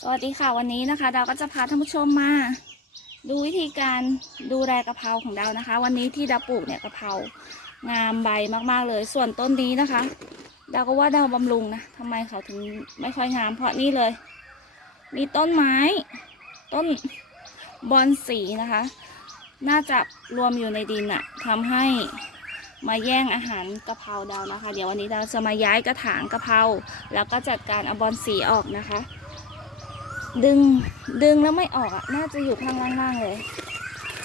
สวัสดีค่ะวันนี้นะคะ ดาวก็จะพาท่านผู้ชมมา ดูวิธีการดูแลกะเพราของดาวนะคะ วันนี้ที่ดาวปลูกเนี่ยกะเพรางามใบมากๆเลย ส่วนต้นนี้นะคะ ดาวก็ว่าดาวบำรุงนะทำไมเขาถึงไม่ค่อยงาม เพราะนี่เลย มีต้นไม้ ต้นบอนสีนะคะ น่าจะรวมอยู่ในดินอะทำให้มาแย่งอาหารกะเพราดาวนะคะ เดี๋ยววันนี้ดาวจะมาย้ายกระถางกะเพราแล้วก็จัดการเอาบอนสีออกนะคะ ดึงดึงแล้วไม่ออกอะ น่าจะอยู่ข้างล่างๆเลย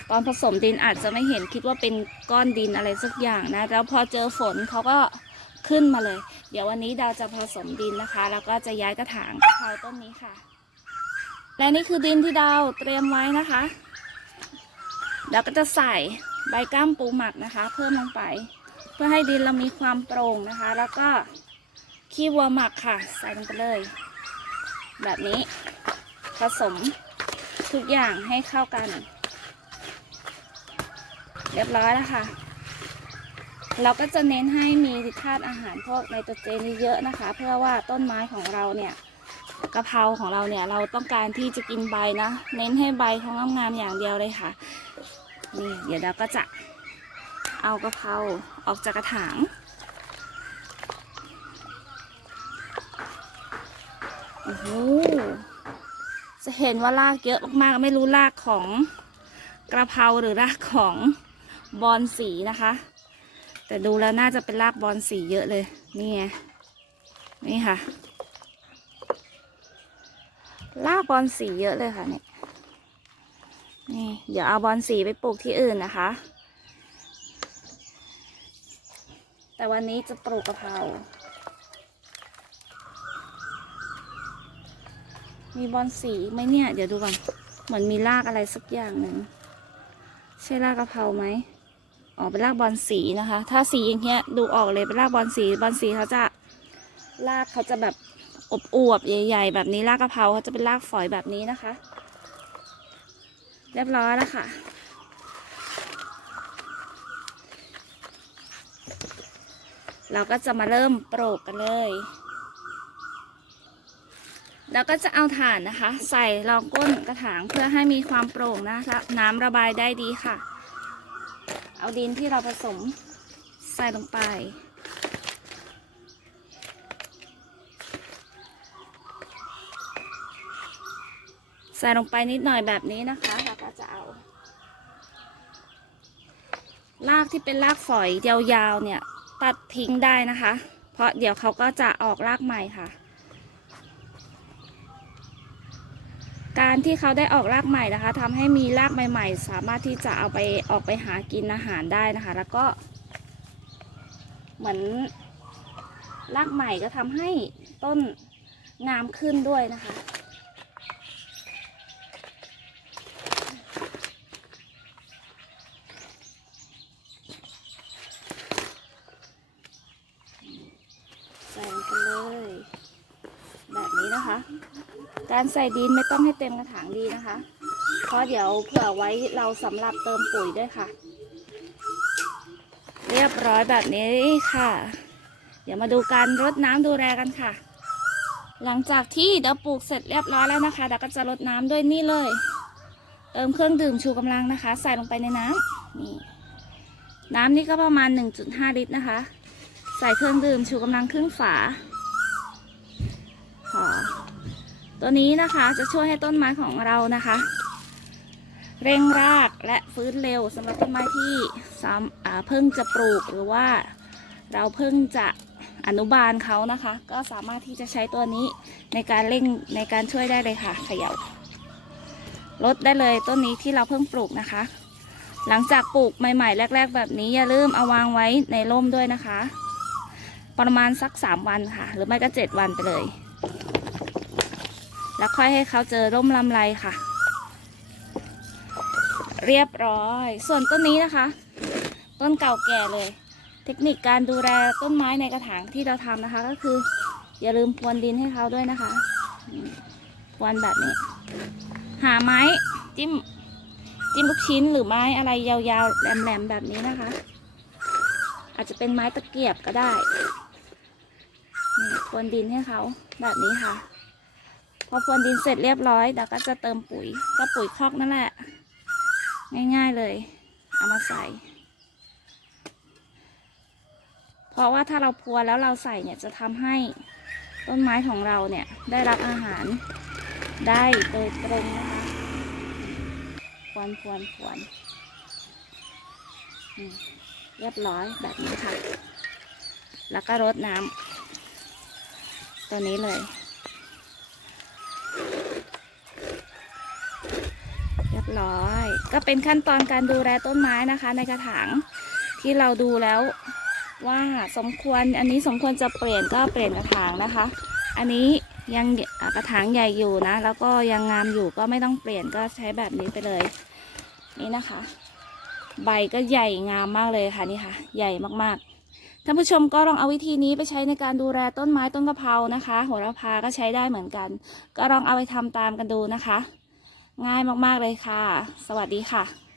ตอนผสมดินอาจจะไม่เห็นคิดว่าเป็นก้อนดินอะไรสักอย่างนะ แล้วพอเจอฝนเขาก็ขึ้นมาเลย เดี๋ยววันนี้ดาวจะผสมดินนะคะ แล้วก็จะย้ายกระถางกะเพราต้นนี้ค่ะ และนี่คือดินที่ดาวเตรียมไว้นะคะเดี๋ยวก็จะใส่ใบก้ามปูหมักนะคะ เพิ่มลงไป เพื่อให้ดินเรามีความโปร่งนะคะ แล้วก็ขี้วัวหมักค่ะ ใส่ลงไปเลย แบบนี้ ผสมทุกอย่างให้เข้ากัน เรียบร้อยแล้วค่ะ เราก็จะเน้นให้มีธาตุอาหารพวกไนโตรเจนเยอะนะคะ เพื่อว่าต้นไม้ของเราเนี่ยกะเพราของเราเนี่ยเราต้องการที่จะกินใบนะ เน้นให้ใบเขางามๆอย่างเดียวเลยค่ะนี่เดี๋ยวเราก็จะเอากะเพราออกจากกระถางโอ้โห จะเห็นว่ารากเยอะมากๆ ไม่รู้รากของกระเพราหรือรากของบอนสีนะคะ แต่ดูแล้วน่าจะเป็นรากบอนสีเยอะเลย นี่ไง นี่ค่ะ รากบอนสีเยอะเลยค่ะเนี่ย นี่ เดี๋ยวเอาบอนสีไปปลูกที่อื่นนะคะ แต่วันนี้จะปลูกกระเพรา มีบอลสีไหมเนี่ย เดี๋ยวดูก่อน เหมือนมีรากอะไรสักอย่างหนึ่งใช่รากกะเพราไหมอ๋อเป็นรากบอลสีนะคะ ถ้าสีอย่างเงี้ยดูออกเลยเป็นรากบอลสีบอลสีเขาจะรากเขาจะแบบอบอวบๆใหญ่ ๆ แบบนี้รากกะเพราเขาจะเป็นรากฝอยแบบนี้นะคะ เรียบร้อยแล้วค่ะเราก็จะมาเริ่มโปรกกันเลย แล้วก็จะเอาถ่านนะคะ ใส่รองก้นกระถางเพื่อให้มีความโปร่งนะคะน้ำระบายได้ดีค่ะ เอาดินที่เราผสมใส่ลงไป ใส่ลงไปนิดหน่อยแบบนี้นะคะแล้วก็จะเอารากที่เป็นรากฝอยยาวๆเนี่ยตัดทิ้งได้นะคะ เพราะเดี๋ยวเขาก็จะออกรากใหม่ค่ะ การที่เขาได้ออกรากใหม่นะคะทำให้มีรากใหม่ ๆ สามารถที่จะเอาไปออกไปหากินอาหารได้นะคะ แล้วก็ เหมือนรากใหม่ก็ทำให้ต้นงามขึ้นด้วยนะคะ ใส่ไปเลย นะคะ การใส่ดินไม่ต้องให้เต็มกระถางดีนะคะ เพราะเดี๋ยวเผื่อไว้เราสำหรับเติมปุ๋ยด้วยค่ะ เรียบร้อยแบบนี้ค่ะ เดี๋ยวมาดูการรดน้ำดูแลกันค่ะ หลังจากที่เดี๋ยวปลูกเสร็จเรียบร้อยแล้วนะคะเดี๋ยวก็จะรดน้ำด้วยนี่เลย เติมเครื่องดื่มชูกำลังนะคะ ใส่ลงไปในน้ำนี่น้ำนี่ก็ประมาณ 1.5 ลิตรนะคะ ใส่เครื่องดื่มชูกำลังครึ่งฝา ตัวนี้นะคะจะช่วยให้ต้นไม้ของเรานะคะ เร่งรากและฟื้นเร็วสำหรับต้นไม้ที่ซ้ำเพิ่งจะปลูกหรือว่าเราเพิ่งจะอนุบาลเขานะคะ ก็สามารถที่จะใช้ตัวนี้ในการเร่งในการช่วยได้เลยค่ะเขยา่าลดได้เลยต้นนี้ที่เราเพิ่งปลูกนะคะ หลังจากปลูกใหม่ ๆ แรก ๆ แบบนี้อย่าลืมเอาวางไว้ในร่มด้วยนะคะ ประมาณสักสามวันค่ะ หรือไม่ก็เจ็ดวันไปเลย แล้วค่อยให้เขาเจอร่มลำไรค่ะ เรียบร้อย ส่วนต้นนี้นะคะ ต้นเก่าแก่เลย เทคนิคการดูแลต้นไม้ในกระถางที่เราทำนะคะ ก็คือ อย่าลืมพรวนดินให้เขาด้วยนะคะพรวนแบบนี้ หาไม้จิ้มจิ้มลูกชิ้นหรือไม้อะไรยาวๆแหลมๆแบบนี้นะคะ อาจจะเป็นไม้ตะเกียบก็ได้นี่พรวนดินให้เขาแบบนี้ค่ะ พอพรวนดินเสร็จเรียบร้อยดาก็จะเติมปุ๋ย ก็ปุ๋ยคอกนั่นแหละ ง่ายๆเลย เอามาใส่ เพราะว่าถ้าเราพรวแล้วเราใส่เนี่ยจะทำให้ต้นไม้ของเราเนี่ยได้รับอาหารได้โดยตรงนะคะพวนพวนพวนเรียบร้อยแบบนี้ค่ะ แล้วก็รดน้ำตัวนี้เลย ร้อย ก็เป็นขั้นตอนการดูแลต้นไม้นะคะ ในกระถางที่เราดูแล้วว่าสมควรอันนี้สมควรจะเปลี่ยนก็เปลี่ยนกระถางนะคะ อันนี้ยังกระถางใหญ่อยู่นะ แล้วก็ยังงามอยู่ก็ไม่ต้องเปลี่ยนก็ใช้แบบนี้ไปเลย นี่นะคะ ใบก็ใหญ่งามมากเลยค่ะนี่ค่ะ ใหญ่มากๆท่านผู้ชมก็ลองเอาวิธีนี้ไปใช้ในการดูแลต้นไม้ต้นกะเพรานะคะโหระพาก็ใช้ได้เหมือนกัน ก็ลองเอาไปทำตามกันดูนะคะ ง่ายมากๆเลยค่ะ สวัสดีค่ะ